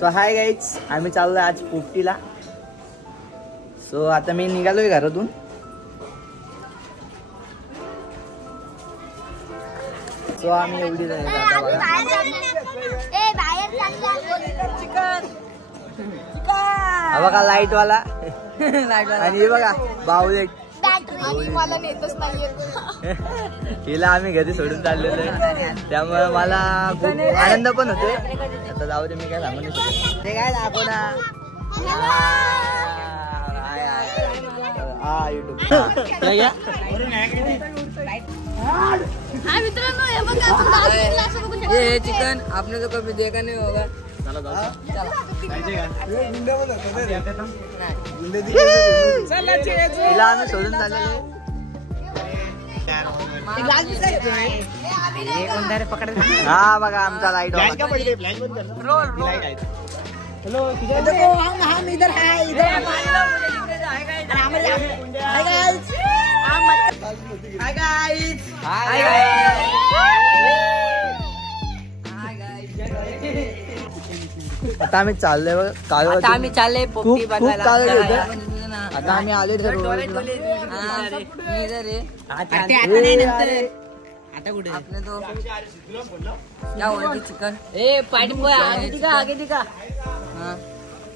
So hi guys, आम्ही चाललोय आज पोपटीला. सो आता मी निघालोय घरातून. सो आम्ही एवढी बघा लाईट वाला आणि हे बघा बाहुले. मला नेतच नाहीये. हिला आम्ही घरी सोडून चाललेलो आहे, त्यामुळे मला खूप आनंद पण होतोय. आता जाऊ दे, मी काय सांगू नाही शकत. ते काय दाखव ना. युट्यूब ये चिकन आपने तो कभी देखा नहीं होगा. हिला आम्ही सोडून चाललेलो. हा बघा आमचा लाईट. हम इधर है, इधर आता आम्ही चाललोय बघा. आता आम्ही चालले पोपटी बघायला. आता आम्ही आले तर आता कुठे आपने तो क्या हुआ चिकन. ए पार्टी बॉय आगे दिखा, आगे दिखा. हां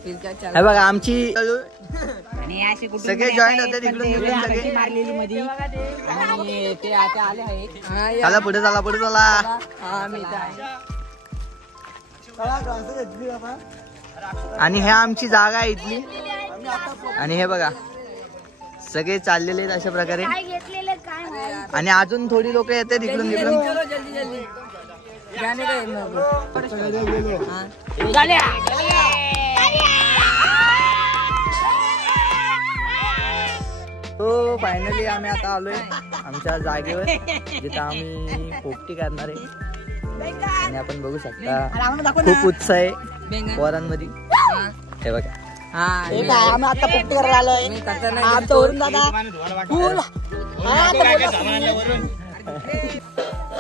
फिर क्या चल. हे बघा आमची आणि असे कुठे सगळे जॉईन होते तिकडून सगळे मारलेली मध्ये. आणि ते आता आले आहेत. चला पुढे चला, पुढे चला. हां मी आणि हे आमची जागा आहे इथली. आणि हे बघा सगळे चाललेले आहेत अशा प्रकारे. आणि अजून थोडी लोक येतात इकडून तिकडून. तो फायनली आम्ही आता आलोय आमच्या जागेवर जिथं आम्ही पोपटी करणार आहे. आणि आपण बघू शकता खूप उत्साह आहे पोरांमध्ये. हे बघा आम्ही आता पोपटी करायला आलोय. आमचं वरून दादा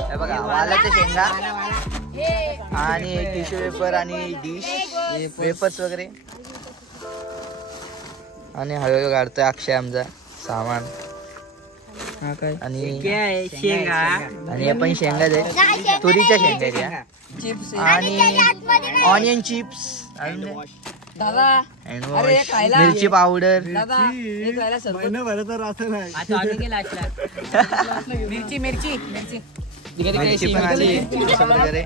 हे बघा वालाच्या शेंगा आणि टिश्यू पेपर आणि डिश वेफर्स वगैरे. आणि हळूहळू काढतोय अक्षय आमचा सामान. आणि हे पण शेंगा आहे, तुरीच्या शेंगा द्या. चिप्स आणि ऑनियन चिप्स, दादा मिरची पावडर. मिरची मिरची मिरची मिरची पण आली अशा प्रकारे.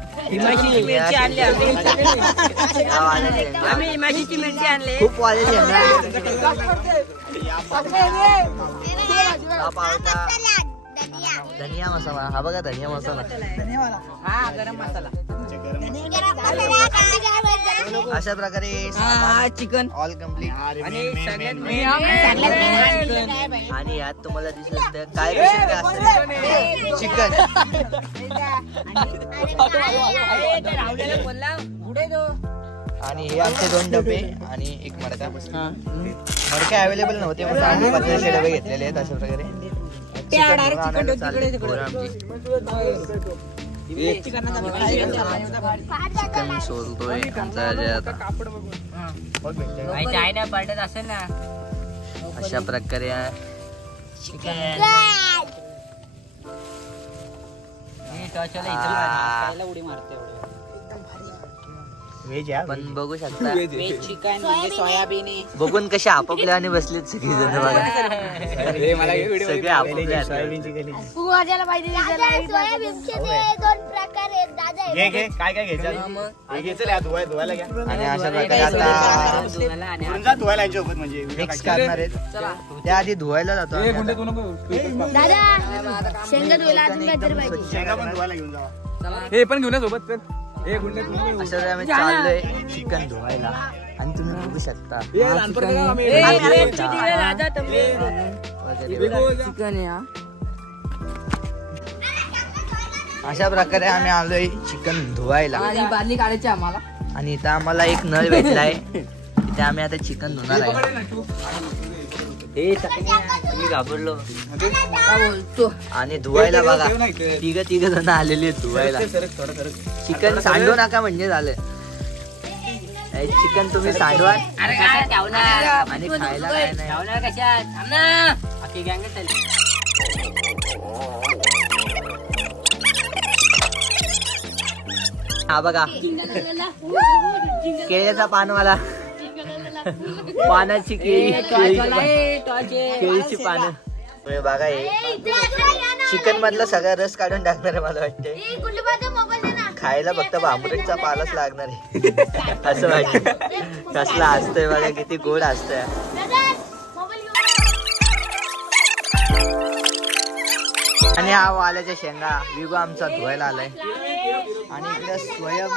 आम्ही इमाशीची मिरची आणली. खूप वाले शेंगा. धनिया मसाला. हा बघा धनिया मसाला. हा गरम मसाला. अशा प्रकारे चिकन ऑल कम्प्लीट. आणि यात तुम्हाला दिसलं तर काय चिकन. आणि हे आमचे 2 डबे आणि एक मडका. मडके अवेलेबल नव्हते म्हणून आम्ही 15 डबे घेतलेले आहेत अशा प्रकारे. चिकन सोलतोय पडत असेल ना अशा प्रकारे. चिकन उडी मारते. पण बघू शकता चिकन म्हणजे सोयाबीन. बघून कसे आपापले आणि बसलेत सगळे जण बघा. सगळे आपापले काय काय घ्यायचं. आणि अशा प्रकारे आता धुवायला म्हणजे मिक्स करणार आहेत. त्याआधी धुवायला जातो. शेंगा पण धुवायला घेऊन जावा. हे पण घेऊन सोबत. अशा आम्ही चाललोय चिकन धुवायला. आणि तुम्ही बघू शकता चिकन. अशा प्रकारे आम्ही आलोय चिकन धुवायला. बादली काढायची आम्हाला. आणि इथं आम्हाला एक नळ भेटलाय. इथे आम्ही आता चिकन धुणार आहे. मी घाबरलो. आणि धुवायला बघा तिघ जण आलेले आहेत धुवायला. चिकन सांडू नका म्हणजे झालं. चिकन तुम्ही सांडवा अरे काय ठेवणार आणि खायला काय नाही. ठेवणार कशात थांब ना अख्खी गँग चालली. हा बघा केळीचा पानवाला पानाची केळीची पानं बघा हे चिकन मधला सगळा रस काढून टाकणार आहे मला वाटते. खायला फक्त भांबुरीचा पालाच लागणार आहे असं वाटतं. कसला असतंय बघा किती गोड असतंय. आणि हा वाल्याच्या शेंगा विगो आमचा धुवायला आलाय आणि इकडे स्वयं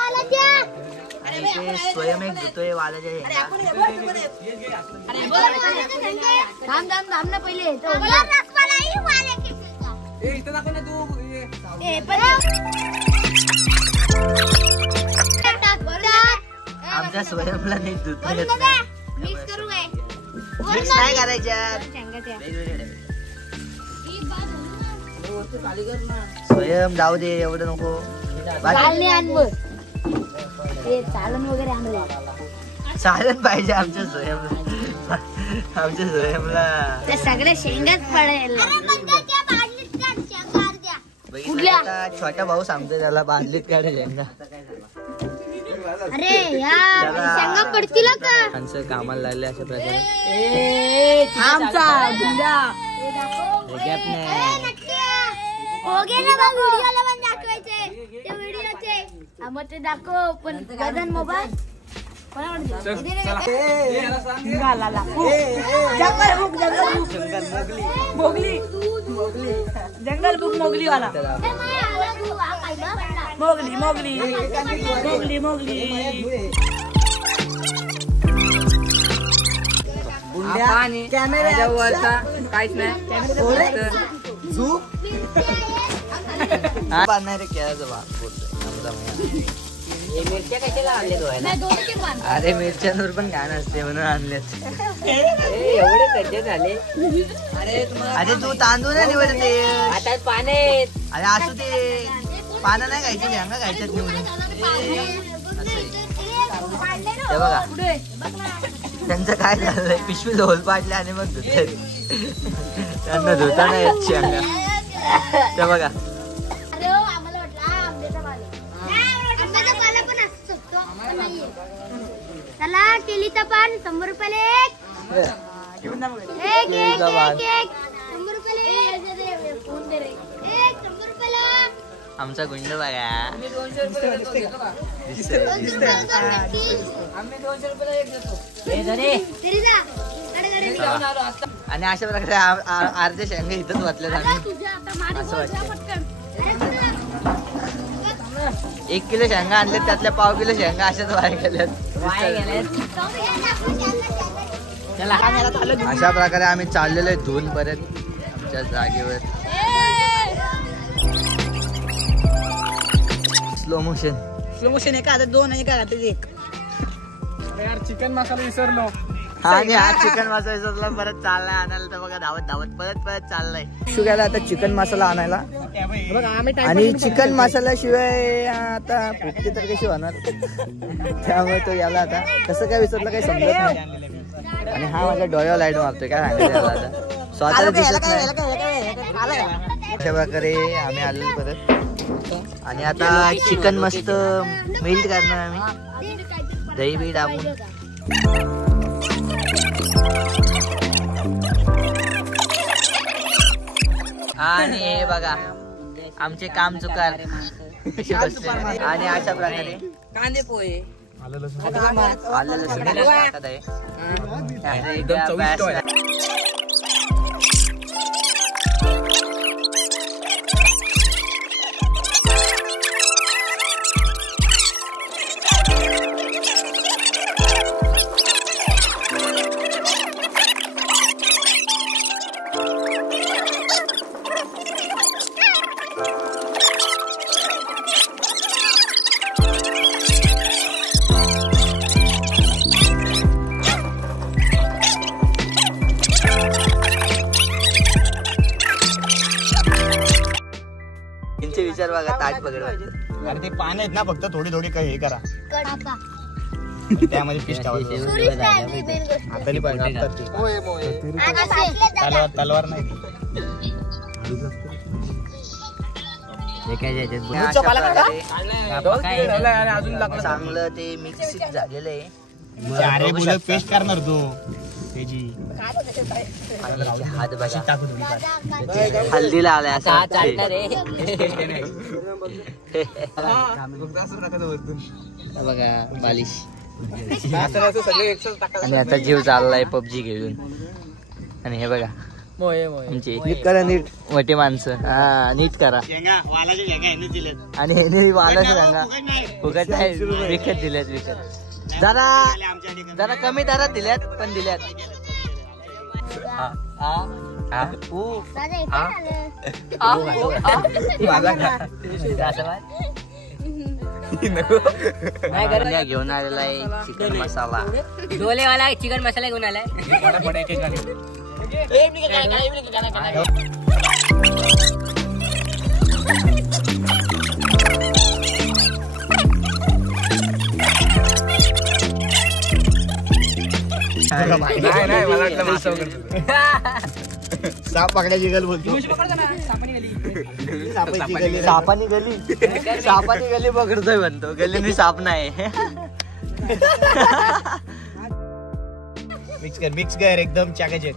आणि ते स्वयं एक धुतोय वाल्याच्या शेंगा. आमच्या स्वयंला नाही धुता येत नाही. मिक्स नाही करायच्यात. स्वयं जाऊ दे एवढं नको. चालन वगैरे आणलं चालन पाहिजे आमच्या स्वयंला. आमच्या स्वयंला ते सगळे शेंगाच पडायला. आता छोटा भाऊ सांगतोय त्याला बादलीत काढे शेंगा. अरे यार शेंगा पडतील का? माणसं कामाला लागले अशा प्रकारे. व्हिडिओला पण दाखवायचे ते व्हिडिओचे. मग ते दाखव पण गगन मोबाईल जंगल बुक मोगली वाला Mowgli Mowgli Mowgli Mowgli camera काहीच नाही. बांधणार केळाचं भाग बोलतोय. मिरच्या कशाला आणले धुवायला? अरे मिरच्यांवर पण घाण असते म्हणून आणलेत. एवढे सज्ज झाले. अरे तू तांदूळ नाही निवडते आता पाने आहेत. अरे असू ते पानं नाही खायची शेंगा खायच्यात निवडून. ते बघा त्यांचं काय झालंय पिशवी होल पाडले आणि मग धुतले. त्यांना धुता नाही येत शेंगा. ते बघा चला केलीचं पान 100 रुपयाला एक. 100 रुपयाला. आमचा गुंड बघा. आम्ही 200 रुपये आणि अशा प्रकारे अर्ध्या शेंगा इथंच वाचल्यात आम्ही असं वाटतं. 1 किलो शेंगा आणले त्यातल्या पाव किलो शेंगा अशाच वाया गेल्यात. अशा प्रकारे आम्ही चाललेलो आहे धुवून परत आमच्या जागेवर. स्लो मोशन एका आता 2 एका हातात 1. यार चिकन मसाला विसरलो. आणि हा चिकन मसाला विसरला परत चाललाय आणायला. तर बघा धावत धावत परत चाललाय. शुगाला आता चिकन मसाला आणायला. आणि चिकन मसाला शिवाय आता फुकटी तर कशी होणार. त्यामुळे तो याला आता कसं काय विसरलं काही समजत नाही. आणि हा माझ्या डोळ्यावर लाईट मारतोय काय सांगायचं याला आता स्वतःला दिसत नाही. अशा प्रकारे आम्ही आलो परत. आणि आता चिकन मस्त मेल्ट करणार आम्ही दही बी टाकून. आणि हे बघा आमचे काम चुकार आणि अशा प्रकारे कांदे पोहे आलं लसूण टाकत आहे. विचार बघा ताट पकड. अरे ते पान आहेत ना फक्त थोडी थोडी काही हे करा. त्यामध्ये फिश टाकायचं. सुरीच नाही आणली main गोष्ट. हाताने पाहिजे आणि भाजले तलवार नाही ती. चांगलं ते मिक्स झालेलं आहे. अरे मुलं पेस्ट करणार तो त्याची. आणि याचे हात बघा हल्दीला आलाय असं बघा बालिश. आणि आता जीव चाललाय पबजी खेळून. आणि हे बघा आमचे नीट मोठी माणसं. हा नीट करा. आणि हे वालाच सांगा फुकट नाही विकत दिल्यात. विकत जरा कमी दरात दिल्यात पण दिल्यात. घेऊन आलेला आहे चिकन मसाला. डोलेवाला चिकन मसाला घेऊन आलाय. नाही मला वाटलं मासा साप पकडायची गल बोलतो. सापानी गली पकडतोय म्हणतो. गलीने साप नाही. मिक्स कर एकदम चाकाचक.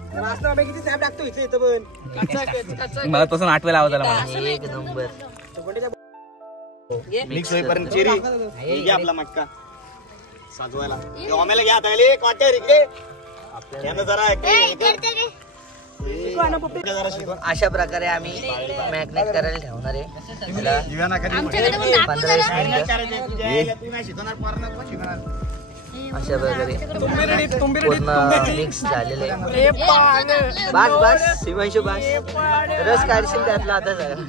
मला तसं आठवायला आवाज आला. एक नंबर मिक्स होईपर्यंत चिरी घ्या आपला मटका साजवायला. ओमेला घ्या तायले क्वार्टर इकडे. यानं जरा अशा प्रकारे आम्ही मॅग्नेट करायला ठेवणार आहे. आमच्याकडे पण दाखवू 15-20 जरा. मिनिटं अशा प्रकारे पूर्ण मिक्स झालेलं आहे. बस शिवांशू बस रस काढशील त्यातला आता सगळं.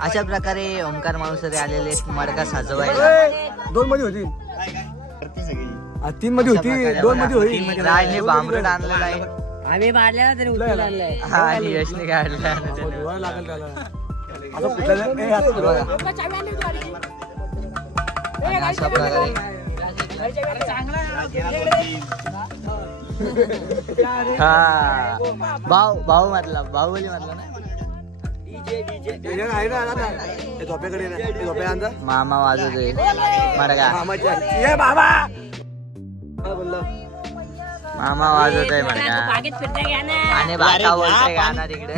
अशा प्रकारे ओमकार माणूसरे आलेले मडका साजवायला. 2 मध्ये होती 3 मध्ये होती 2 मध्ये होती. राजने बांबरट आणलेला आहे. आम्ही मारल्या तरी उचलून आणलाय. हा आणि यशने काढला. आणि अशा प्रकारे हा भाऊ म्हटला बाहुबली म्हटला ना. मामा वाजवतोय मडका. मामा वाजवतोय मडका. आणि बाका बोलतोय गाणं तिकडे.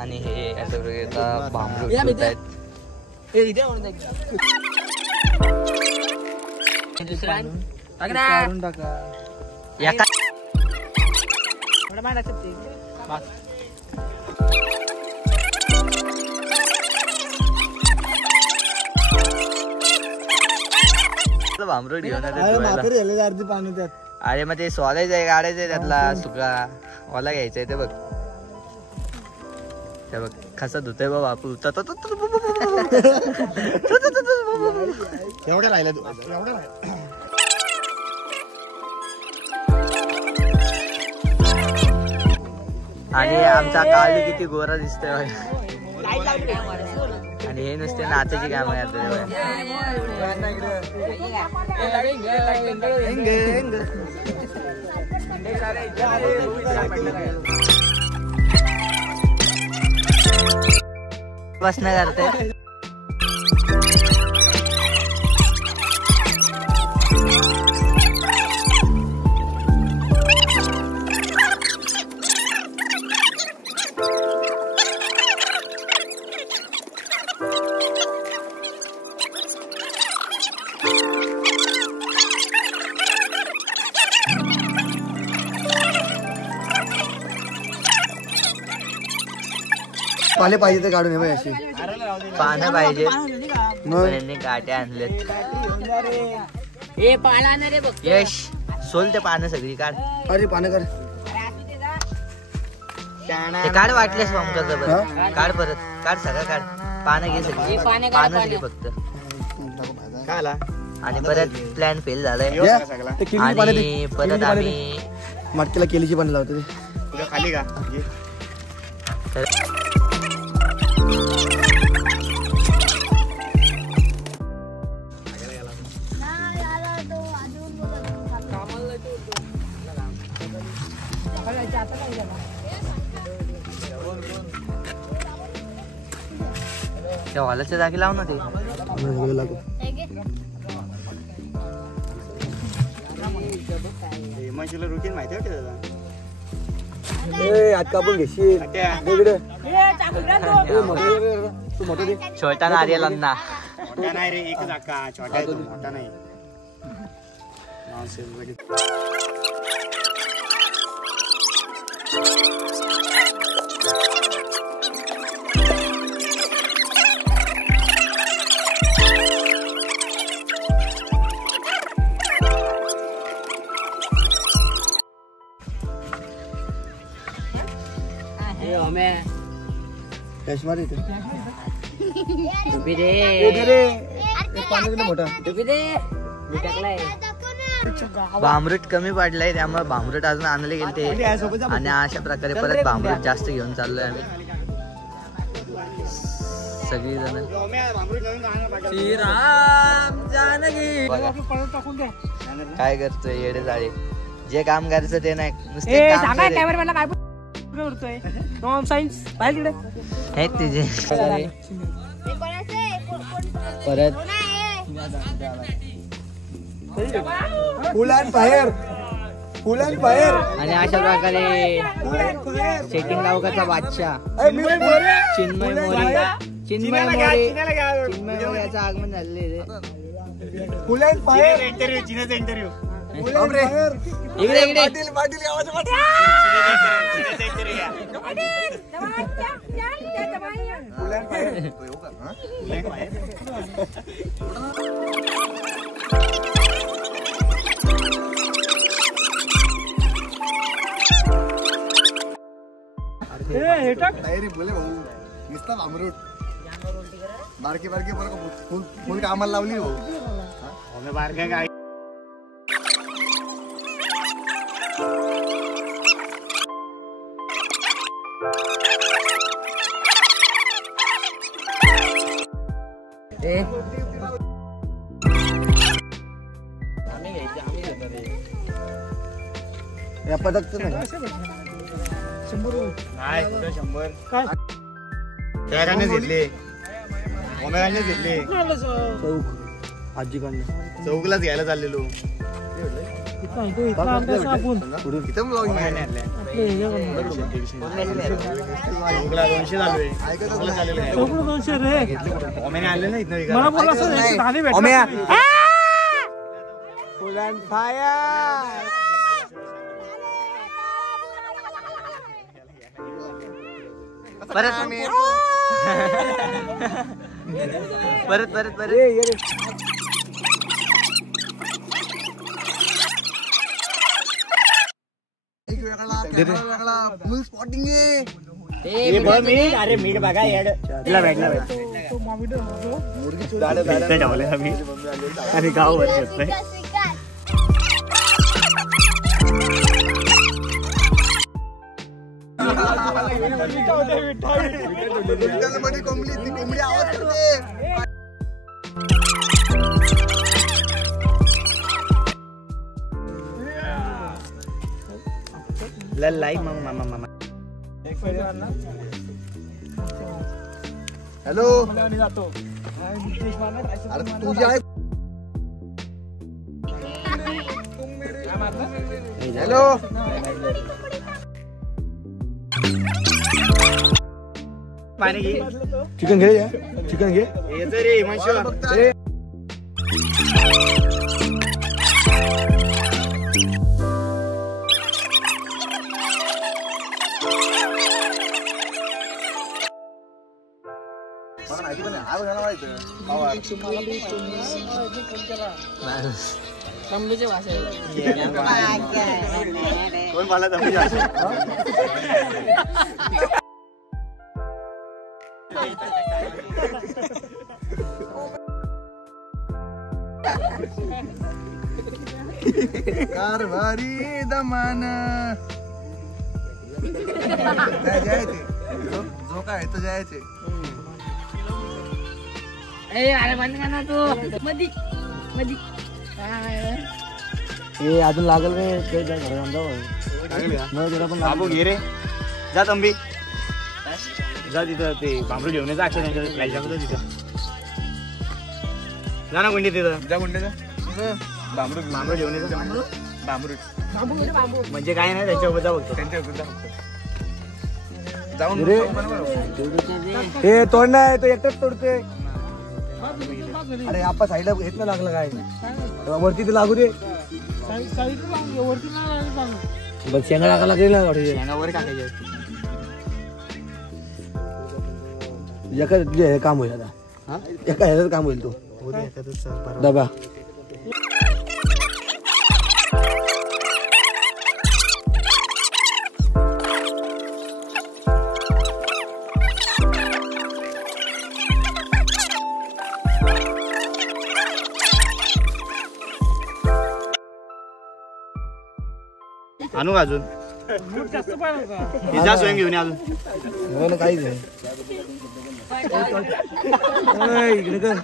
आणि हे अशा प्रकारे भांबरूट होत आहेत. दुसरा भांबरूट घेऊन अरे मग ते सोलायचं आहे काढायचंय त्यातला सुका ओला घ्यायचंय. ते बघ ते बघ कसा धुतोय बा बापू. एवढं राहिलं आणि आमचा काळू किती गोरा दिसतोय. आणि हे नुसते नाचाची काम करतात. बसणं करते. पाले पाहिजे ते काढून ये अशी पानं पाहिजे. यांनी काट्या आणल्यात. यश सोल ते पानं सगळी काढ. अरे पानं कर. ते काढ वाटलेस ओमकार. काढ परत काढ सगळं काढ. पानं घे सगळी. पानं घे फक्त. आणि परत प्लॅन फेल झालाय. आणि परत आम्ही मटकीला केलीची पण लावते खाली का. त्या हॉलाच्या जागी लाव ना ते. म्हशीला रुटीन माहिती वाटते दादा. हात कापून घेशील इकडे. छोटा नारियल अन्ना. मोठा नाही रे, एकच अक्का छोटा आहे तो, मोठा नाही. कश्मीर इथे टोपी दे. मोठा टोपी दे. मी टाकलाय. भांबरूट कमी पडलाय त्यामुळे भांबरूट अजून आणले गेले आणि अशा प्रकारे परत भांबरूट जास्त घेऊन चाललोय आम्ही सगळी जण. श्रीराम जानकी. काय करतोय येडे जाळे. जे काम करायचं ते नाही नुसते काम आहेत तुझे. परत फुल अँड फायर. आणि अशा प्रकारे सेटिंग गावकाचा बादशाह चिन्मय मोरे याचं आगमन झालेलं आहे. Full and fire. चिन्याचा इंटरव्ह्यू. इकडे पाटील गावाचं तयारी बोले भाऊ. नुसता भांबरूट बारके फुल कामाला लावली भाऊ. बारक्या काय या पदकचं नाही. 100 घेतले. ओमेगाने घेतले. चौक आजी काढणं. चौकलाच घ्यायला चाललेलो. चौकला 200 झालोय. ओमेने आणले ना इथं. फुल अँड फायर. परत वेगळा फुल स्पॉटिंग आहे. अरे मीठ बघा येड. आणि गाव कोंबडी आवाज करते. लाई मामा. हॅलो अरे तुझी आहे. हॅलो पाणी घे. चिकन घे. चिकन घे. येतो रे हिमांशु. तंबूचे वास आहे. कोण मला तंबूचे वास. कारभारी दमान जायचे. जो काय तो जायचे. अरे बंद कर ना तू. मधी हे अजून लागल रे ते बाबू घे रे जा तंबी जा तिथं ते बांबरू घेऊन येतं अक्षर तिथं जा ना गुंडी तिथं जा गुंडी बांबरू बांबरू घेऊन येतं बांबरू म्हणजे काय नाही त्यांच्यासोबत जा बघतो त्यांच्यासोबत जाऊन हे तोड नाही तो एकटाच तोडते अरे आपण साईडला येत ना लागलं काय वरती ते लागू दे बघ शेंगा टाकायला लागेल ना शेंगावर टाकायचे एका तुझे हे काम होईल आता एका ह्याचं काम होईल तो डबा आणू का अजून जा स्वयं घेऊन ये अजून काहीच नाही इकडे कर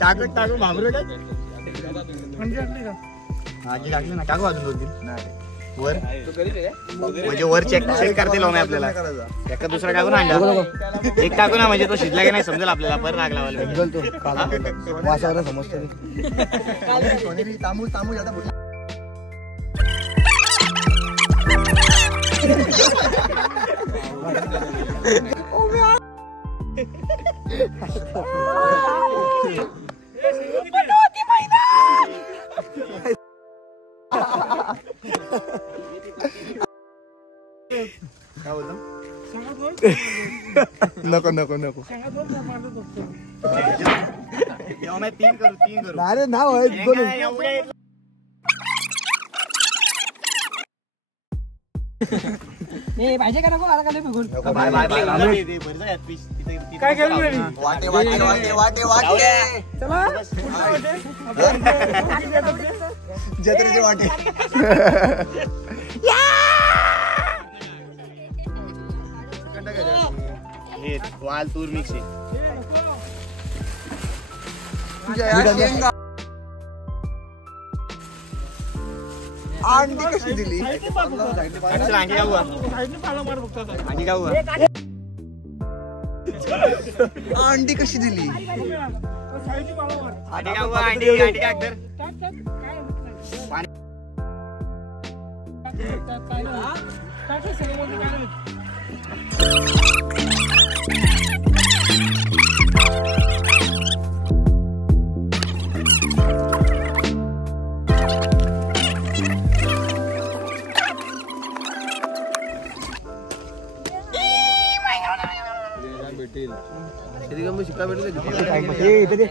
टाकू टाकू बांबरू आजी लागली ना टाकू अजून 2-3 वर म्हणजे वर चेक करते लावून आपल्याला एका दुसरा टाकून अंडा एक टाकू ना म्हणजे तो शिजला की नाही समजेल आपल्याला परत राग लावायला वासाला समजतं नको नको नको तीन करू अरे ना पाहिजे का नको आता काय बघून काय वाटे वाटे वाटे वाटे वाटे जत्रेचे वाटे वाल तूर मिक्स अंडी कशी दिली अंडी कशी दिली शिका भेटले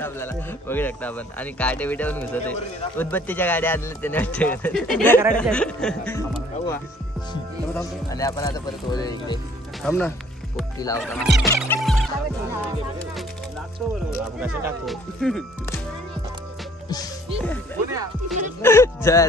आपल्याला बघू शकता आपण आणि काटे बिटे पण घुसत उदबत्तीच्या गाड्या आणल्या त्याने आणि आपण आता परत ओले इकडे थांब ना पोपटी लावताना जय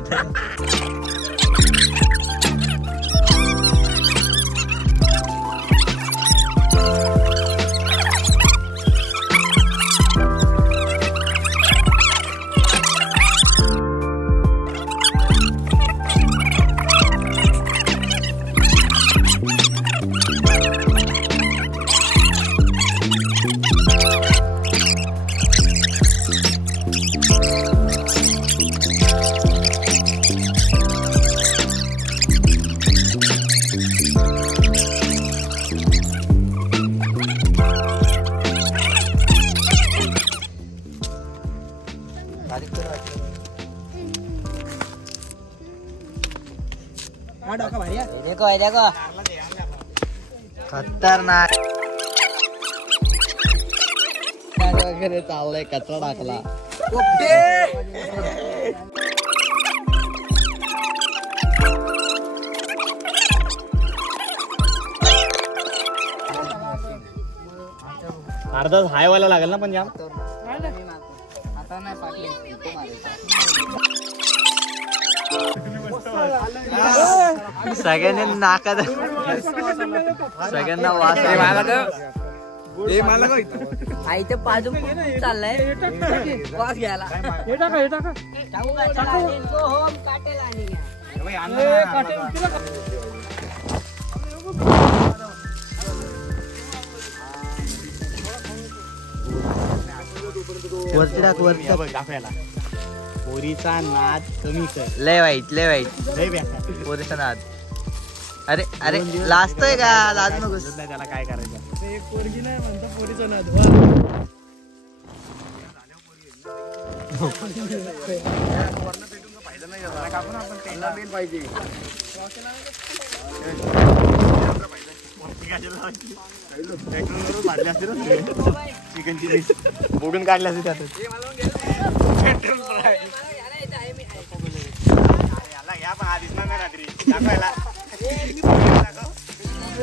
देखो देखो खतरनाक वगैरे चाललंय कचरा टाकला अर्धा हाय व्हायला लागेल ना पण जाम आता नाही पाटले सगळ्यांनी नाका सगळ्यांना वास आई ते पाजून चाललाय वास घ्यायला वरती टाक वरती टाक. दाखवायला पोरीचा नाद कमी कर. लय वाईट लय पोरीचा नाद. अरे अरे लाजतोय का? लाजू नकोस. त्याला काय करायचं. चिकनची बोडून काढल्या असते त्यातच. या पण हा दिसणार नाही रात्री दाखवायला.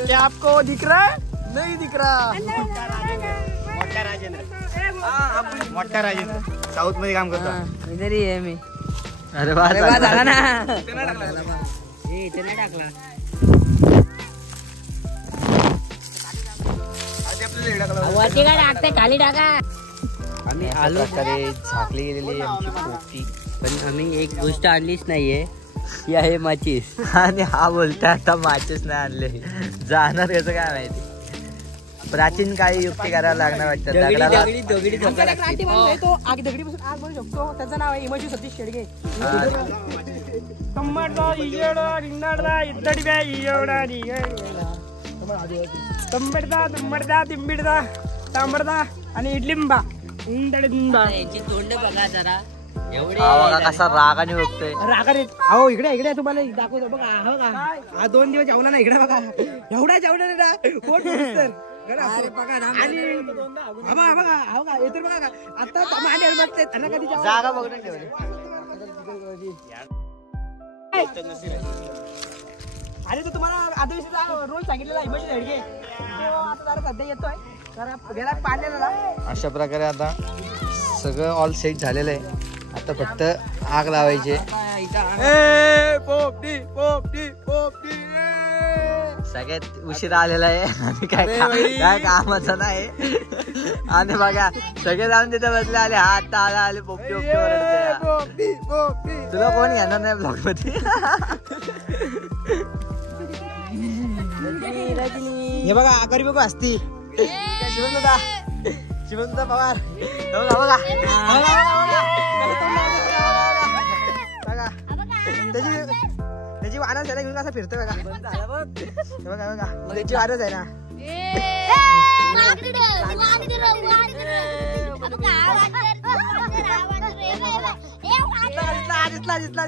क्या आपको दिख रहा है? नहीं दिख रहा. मोठा राजेंद्र साऊथ मध्ये काम करतो. इधरही आहे मी. अरे वा झाला ना वरती काय टाकते खाली टाका. आम्ही आलो प्रकारे झाकली गेलेली आमची पोपटी. पण आम्ही एक गोष्ट आणलीच नाहीये ही आहे माचीस. आणि हा बोलतोय आता माचीस नाही आणले. जाणार याचं काय माहिती. प्राचीन काळी युक्ती करायला लागणार वाटतं. दगडाला दगडी धोका लागते. दगडीपासून आग बनवू शकतो. त्याचं नाव आहे हिमांशू सतीश शेडगे. तिंबिडदा तांबडदा आणि इडलिंबा याची तोंड बघा जरा. एवढे हा बघा कसा रागाने बघतोय. रागारीत. अहो इकडे तुम्हाला दाखवतो बघा. हा बघा हा 2 दिवस जेवला ना. इकडे बघा एवढा जेवला ना पोट भरतं. अरे बघा ना. आणि बघा येतो बघा आता मांडी बघते त्यांना कधी जागा बघून ठेवली. आणि तो तुम्हाला आदिवासीला रोज सांगितलेला हिमांशू शेडगे आता जरा सध्या येतोय जरा गेला पाण्याला. अशा प्रकारे आता सगळं ऑल सेट झालेलं आहे. आता फक्त आग लावायची. सगळ्यात उशिरा आलेला आहे आणि काय कामाचं नाही. आणि बघा सगळे जाऊन तिथे बसले. आले हात आला आले पोपटी ओरडते. तुला कोण घेणार नाही ब्लॉग मध्ये. हे बघा आकारी बघू असती शिवंत पवार त्याची वानच आहे ना. घेऊन असं फिरतोय बघा. बघा त्याची वानच आहे ना.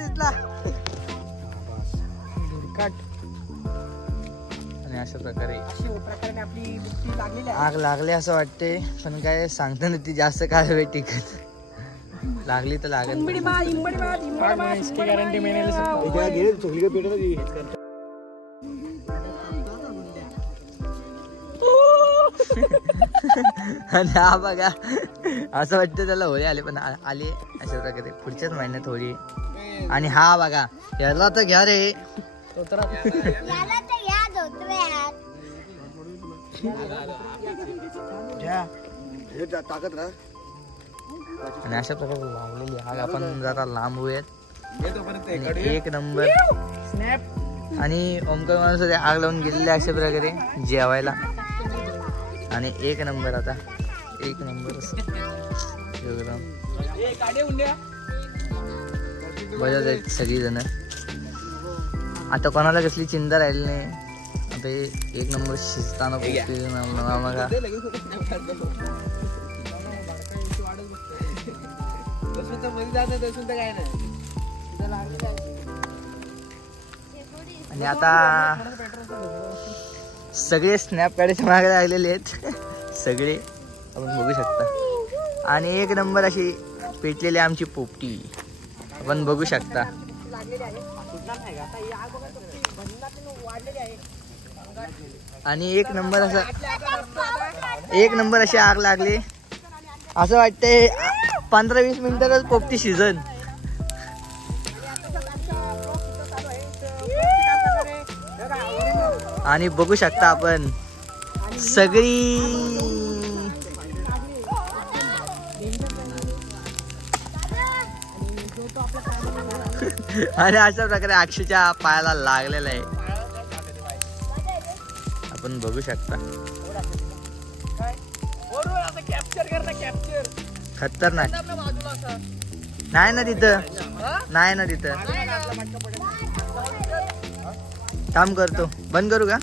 जितला आणि अशा प्रकारे आपली बुक्की लागलेली आहे. आग लागली असं वाटते. पण काय सांगता नाही ती जास्त काळ वेळ टिकत. लागली तर लागत. आणि हा बघा असं वाटतं त्याला होळी आली पण आली अशा प्रकारे पुढच्याच महिन्यात होळी. आणि हा बघा याला तर घ्या रे. आणि अशा प्रकारे लावलेली आग आपण जरा लांब होऊयात. एक नंबर. आणि ओमकार माणूस आग लावून गेलेले अशा प्रकारे जेवायला. आणि एक नंबर. आता एक नंबर बजावत सगळी जण. आता कोणाला कसली चिंता राहिली नाही. आता एक नंबर शिजताना आणि आता सगळे स्नॅप काढायचे मागे लागलेले आहेत. सगळे आपण बघू शकता. आणि एक नंबर अशी पेटलेली आमची पोपटी आपण बघू शकता. आणि एक नंबर अशी आग लागली असं वाटतंय 15-20 मिनिटातच पोपटी सीझन. आणि बघू शकता आपण सगळी आणि अशा प्रकारे अक्षयच्या पायाला लागलेला आहे. आपण बघू शकता खतरनाक. नाही ना तिथं, नाही ना तिथं. काम करतो, बंद करू का?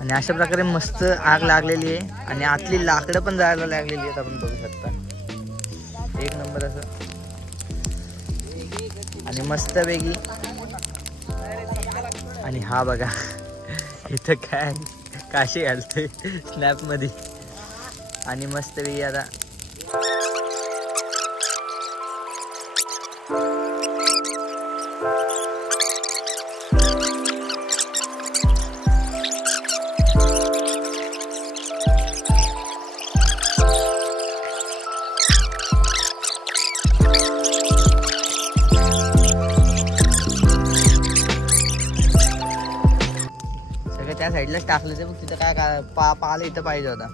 आणि अशा प्रकारे मस्त आग लागलेली आहे आणि आतली लाकडं पण जायला लागलेली आहेत. आपण बघू शकता एक नंबर असं. आणि मस्त वेगळी. आणि हा बघा इथं काय काशी घालतोय स्नॅप मध्ये. आणि मस्त वेगळी आता त्या साईडलाच टाकलं ते. तिथं काय पाला इथं पाहिजे होता.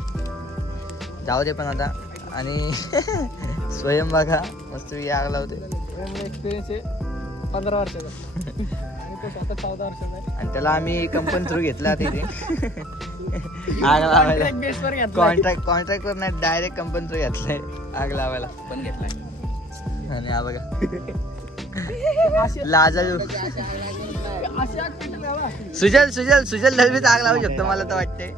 जाऊ दे पण आता. आणि स्वयं बघा मस्त आग लावते. एक्सपिरियन्स आहे 15 वर्षाचा आणि तो स्वतः 14 वर्षाचा आहे. आणि त्याला आम्ही कंपनी थ्रू घेतला तिथे आग लावायला. कॉन्ट्रॅक्ट वर नाही, डायरेक्ट कंपनी थ्रू घेतलाय आग लावायला पण घेतलाय. आणि हा बघा लाजाळू सुजल दलवीत आग लावू शकतो मला तर वाटते.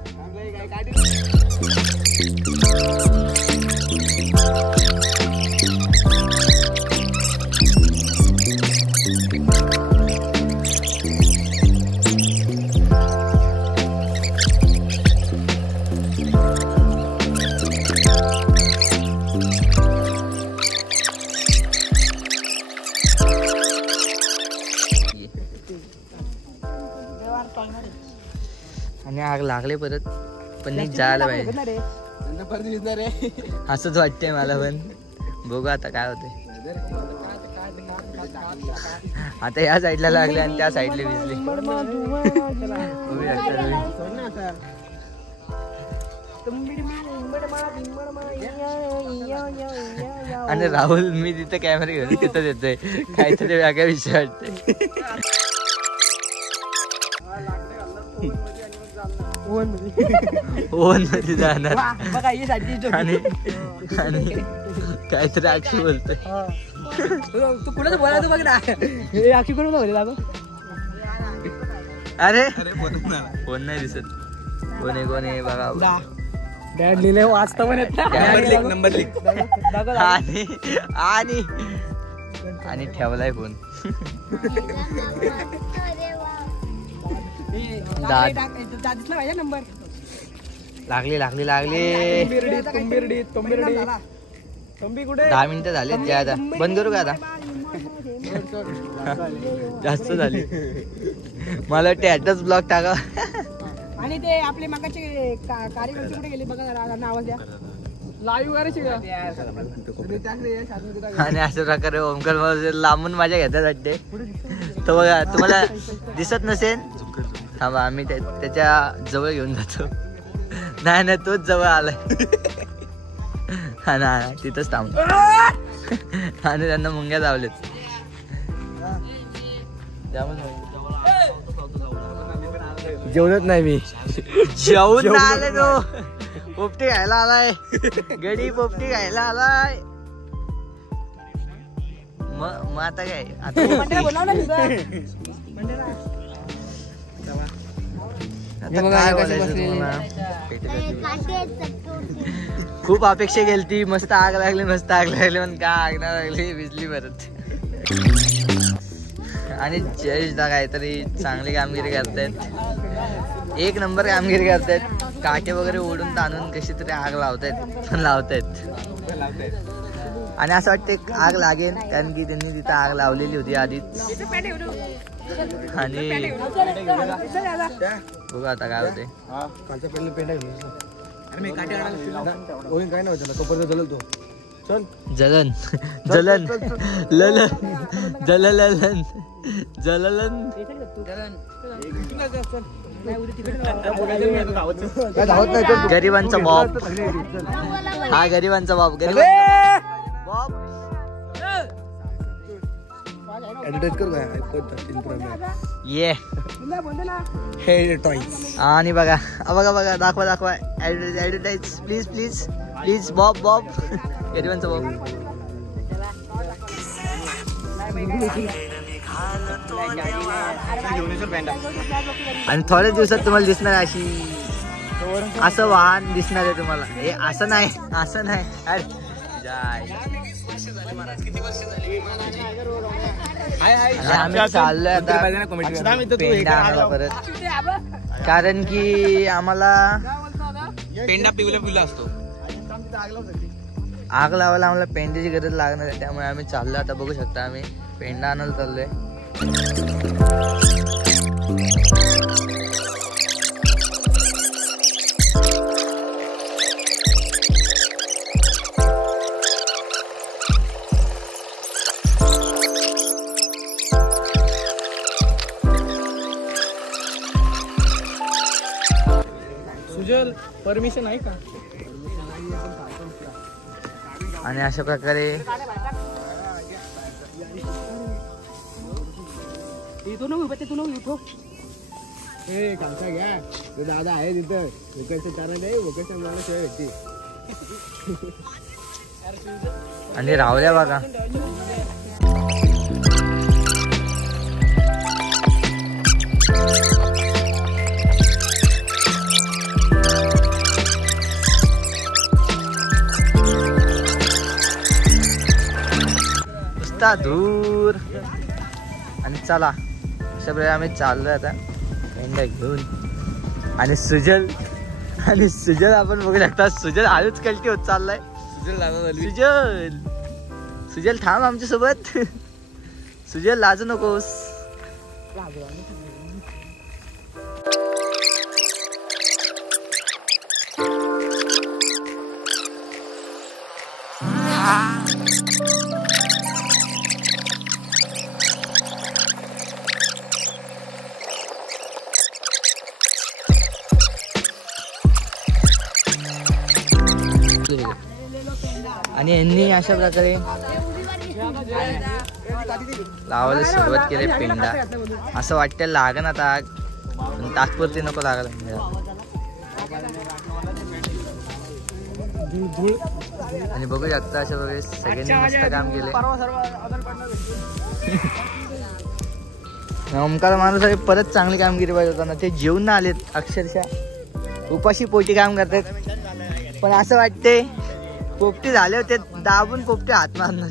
आणि आग लागले परत पण नीट जायला पाहिजे असंच वाटतंय मला पण. बघू आता काय होतंय. आता या साईडला लागले आणि त्या साईडला भिजले. आणि राहुल मी तिथे कॅमेरा घेऊन तिथं येतोय. काहीतरी वेगळा विषय वाटतंय. ओन मध्ये जाणार आणि काहीतरी अक्षय बोलतोय. तू कुणाचं बोलायचं बघ ना. हे अक्षय कोण बोलले दादा? अरे फोन नाही दिसत. कोण आहे बघा. डॅड लिहिले वाचता पण येत नंबर लिख. आणि ठेवलाय फोन. नंबर लागली 10 मिनिटं झाले. आता बंद करू का आता? जास्त झाली. मला वाटतं ॲटच ब्लॉग टाका. आणि ते आपले मागाचे कार्यकर्ते कुठे गेले बघा जरा, आवाज द्या. लाईव्ह करायची का? आणि अशा प्रकारे ओमकार लांबून माझ्या घेतात वाटते. तर बघा तुम्हाला दिसत नसेल थांबा आम्ही त्याच्या जवळ घेऊन जातो. नाही तोच जवळ आलाय. हा ना तिथंच थांबतो. आणि त्यांना मुंग्या लावलेत. जेवणच नाही मी. जेवून आले तो. पोपटी खायला आलाय. गडी पोपटी खायला आलाय. मग आता काय काय बोलायचं. खूप अपेक्षा केली ती. मस्त आग लागली पण का आग नाही लागली. भिजली परत. आणि जयेश दा काहीतरी चांगली कामगिरी करतायत. एक नंबर कामगिरी करतायत. काटे वगैरे ओढून ताणून कशी तरी आग लावतायत. आणि असं वाटतं आग लागेल कारण की त्यांनी तिथं आग लावलेली होती आधीच. आणि बघू आता काय होते. होईन काय नाही होतं तोपर्यंत जलल तो चल जलन जलन ललन जललन जललन काय धावत नाही चल तू. गरिबांचा बॉब हा गरिबांचा बॉब गरीब बॉब ऍडव्हर्टाइज करू काय iPhone 13 ये हे टॉईज आणि बघा बघा दाखवा advertise please please please Bob Bob गरिबांचा बॉब आणि थोड्याच दिवसात तुम्हाला दिसणार अशी असं वाहन दिसणार आहे तुम्हाला. हे असं नाही अरे जाय. आणि आम्ही चाललोय आता पेंडा आणायला परत, कारण की आम्हाला पेंडा पिवला असतो. आग लावायला आम्हाला पेंड्याची गरज लागणार आहे, त्यामुळे आम्ही चाललोय आता. बघू शकता आम्ही पेंडा आणायला चाललोय. सुजल परमिशन आहे का? आणि अशा प्रकारे हे कांसा घ्या तो दादा आहे तिथं लोकांचे चारा नाही लोकांच्या मला शिवाय भेटते. आणि रावल्या बघा. नुसता दूर. आणि चला अशा प्रकारे आम्ही चाललोय आता पेंडा घेऊन. आणि सुजल आपण बघू शकता, सुजल हळूच कल्टी होत चाललाय. सुजल थांब आमच्या सोबत. सुजल लाजू नकोस. आणि यांनी अशा प्रकारे लावायला सुरुवात केली पेंडा. असं वाटतं लागण आता आग, पण तात्पुरती नको लागायला. आणि बघू शकता अशा प्रकारे सगळ्यांनी मस्त काम केले. ओमकार माणूस परत चांगली कामगिरी पाहिजे होता ना. ते जेवून ना आलेत, अक्षरशः उपाशी पोटी काम करतात. पण असं वाटते पोपटी झाले होते, दाबून पोपटी हात मारणार.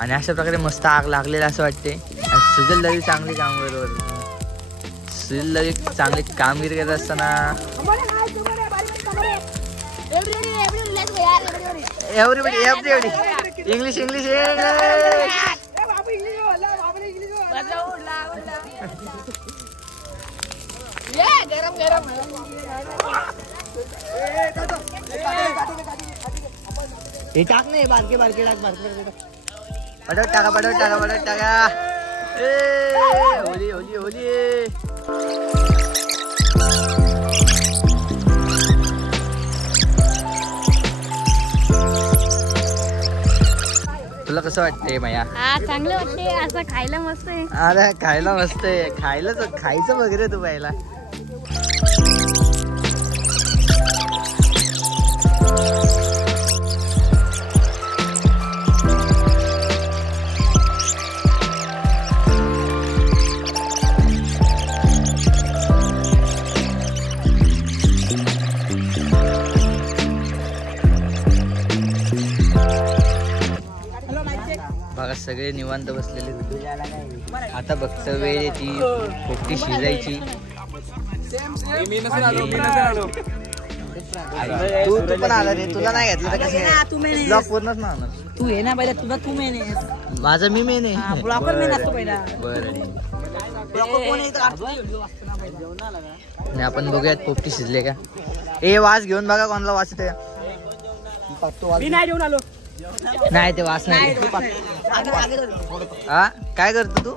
आणि अशा प्रकारे मस्त आग लागलेली असं वाटते. आणि सुजल लवी चांगली काम करत, सुजल लवी चांगली कामगिरी करत असताना एव्हरीबडी इंग्लिश हे टाक नाही, बारके टाक. पटवट टाका. होली. तुला कसं वाटतंय माया? चांगलं वाटते. असं खायला मस्त आहे. अरे खायला मस्त आहे. खायचं वगैरे तू पहिला. बघा सगळे निवांत बसलेले. आता बघत वेळ येते पोपटी शिजायची. तू पण आला रे, तुला नाही घेतलं तर कसं? तुला पूर्णच नाही. तू ये ना पहिला, तुला तू मेन माझा मी मेन आहे. ब्लॉकर मी नसतो पहिला. बरं ब्लॉकर कोण आहे इथं? आणि आपण बघूयात पोपटी शिजले का. ए वास घेऊन बघा कोणाला वास येते. मी नाही घेऊन आलो. नाही ते वास नाही. हा काय करतो तू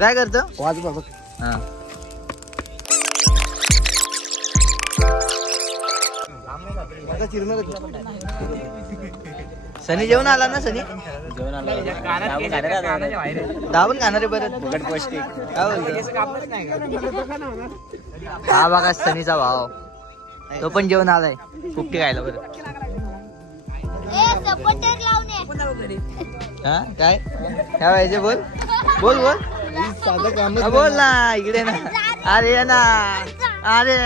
काय करतो. वाज बघ. हा सनी जेवण आला ना. सनी दाबून खाणार आहे परत. काय बोलतो. हा बघा सनीचा भाव तो पण जेवण आलाय पोपटी खायला बरं. हा काय काय पाहिजे बोल बोल बोल. साधं काम हा, बोल ना इकडे ना. अरे ये ना अरे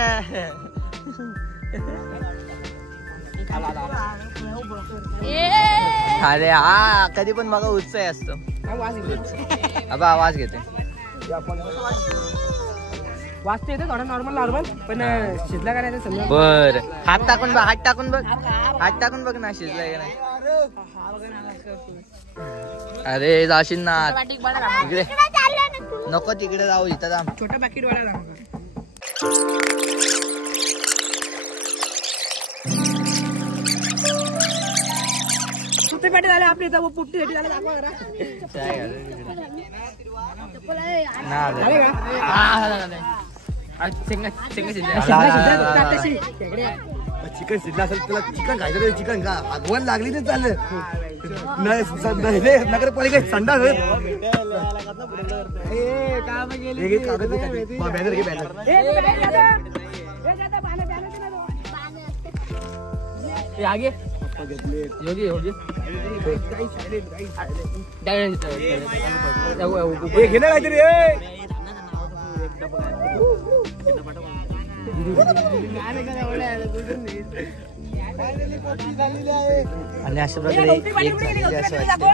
अरे हा कधी पण बघा उत्साह असतो. अबा आवाज घेते. वाचतो येतो थोडा नॉर्मल पण शिजला का नाही समजा. बर हात टाकून बघ. हात टाकून बघ. हात टाकून बघ ना शिजलाय का नाही. अरे जाशील ना इकडे. नको तिकडे जाऊ इथं जा. छोटा पॅकेट वाला पेटी झाले आपली इथं पोपटी पेटी झाले. दाखवा जरा. चिकन शिजला असेल तुला चिकन खायचं. चिकन का आगवण लागली तर चाललं. नगरपालिका संडा बॅनर घे बॅनर. आगे योगी योगी घे ना काहीतरी. आणि अशा प्रकारे एक झालेली असं वाटतं.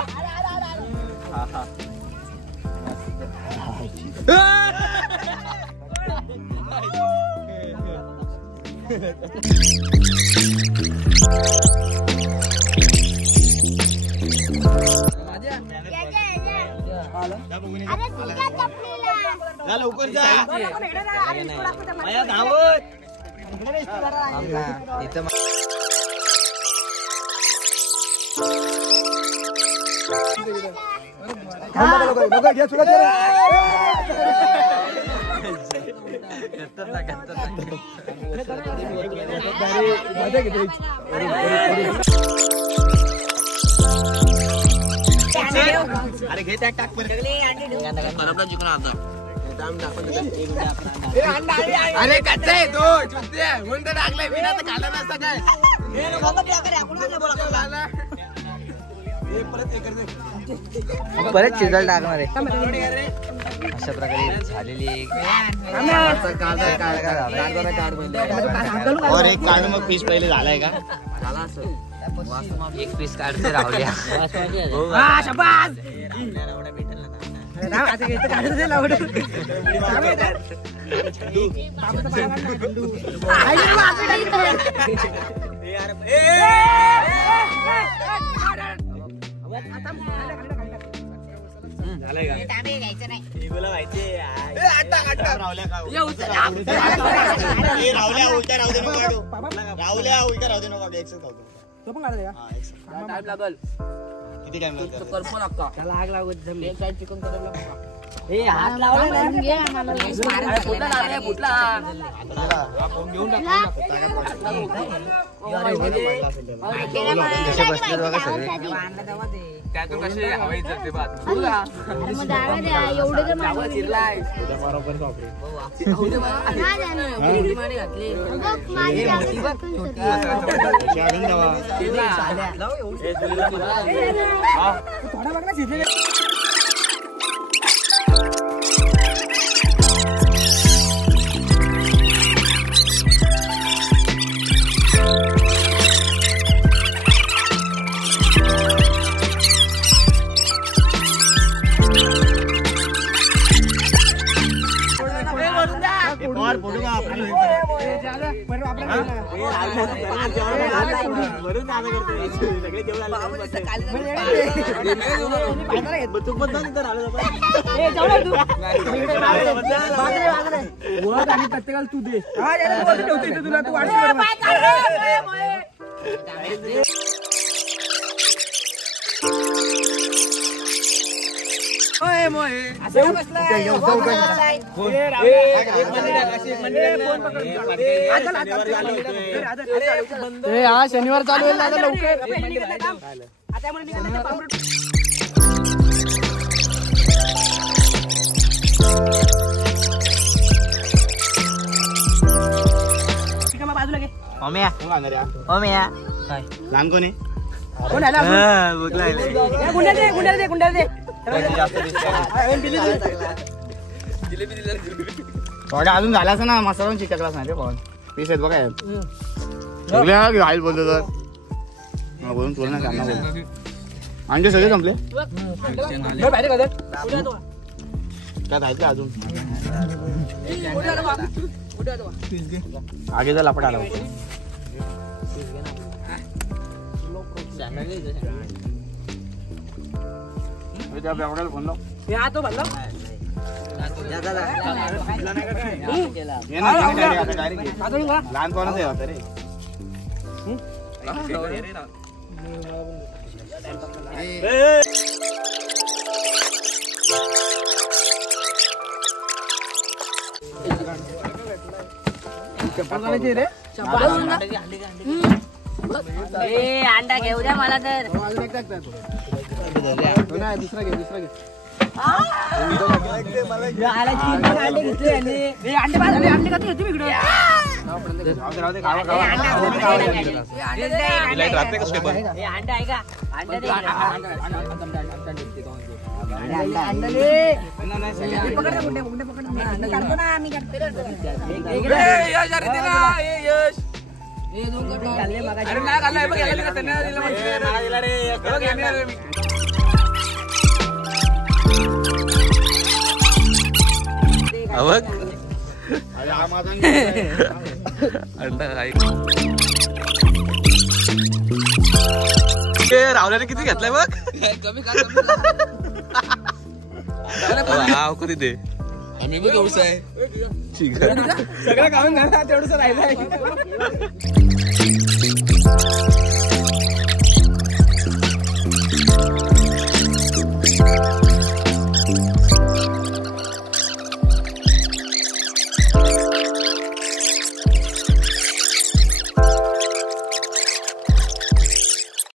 लवकर जा. इथं अरे घे त्या टाक परत. चिकन आता अरे कच्चा आहे तो. म्हणून तर टाकलाय मी. आता खाल्ला नसता काय. परत शिजायला टाकणार आहे. अशा प्रकारे झालेली और एक काढ मग पीस पहिले झालाय का. एक पीस काढते राहुल्या. किती टाइम लागतो. करपो लागतो. आग लागत जमली. चिकन करायला हात लावला फुटला. कसे बसले बघा सगळे. त्यातून कसे हवाई जाते बात. एवढे चिरलाय थोडा बघ ना शिजले. प्रत्येकाला तू दे तुला तू हा शनिवार चालू होईल आता लवकर. बाजूला घे. ओम्या ओम्या लहान कोणी कोण आला? गुंड्या दे गुंड्या दे गुंड्या दे. थोडा अजून झाला असं ना मसाला चिकटलाच नाही रे पवन पीस आहेत बघा सगळे आईल बोलतो तर बोलून तुला ना काढणार बोल अंडे सगळे संपले काय आहेत का अजून आगे लपट आला फोन लाव तो भरला लहान कोणाच आहे रे अंडा घेऊ द्या मला तर दुसरा घे दुसरा घे अंडे घेतले अंडे अंडे का घेतो इकडे अंडा आहे का रावल्याने किती घेतलाय बघ कमी कधी दे आम्ही बघ एवढं आहे सगळं खाऊन तेवढंच राहिलं